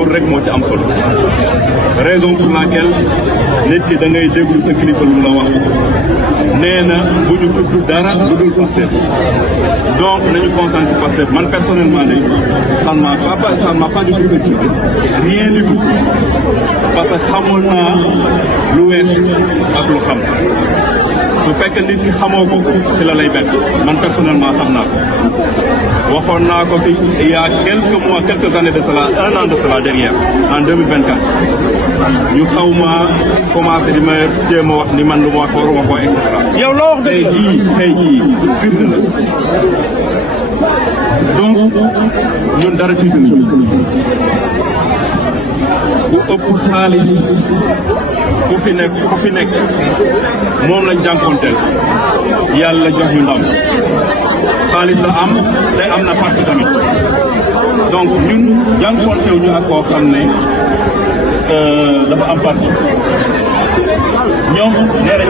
loolu rek moo ci am solo raison pour laquelle nit ki da ngay déglu sa kilifa lu la wax nee na bu ñu tudd dara lu dul Pastef donc nañu conscience ci Pastef man personnellement de ça ne m'a pas du tout perturbé rien du tout parce que xamoon naa lu weesu ak lu xam su fekkee nit ki xamoo ko ci la lay bett man personnellement xam naa ko waxoon naa ko fi il y a quelques mois quelques années de cela un an de cela derrière en 2024 ñu xaw ma commencé di ma jéem a wax ni man lu ma wax waruma ko et cetera. yow loo wax tey jii firnde la donc ñun dara tiituñu bu ëpp xaalis ku fi nekk moom lañ jànkonteel yàlla jox ñu ndam xaalis la am te am na parti tamit donc ñun jànkonteew ñu ak koo xam ne dafa am parti ñoom nee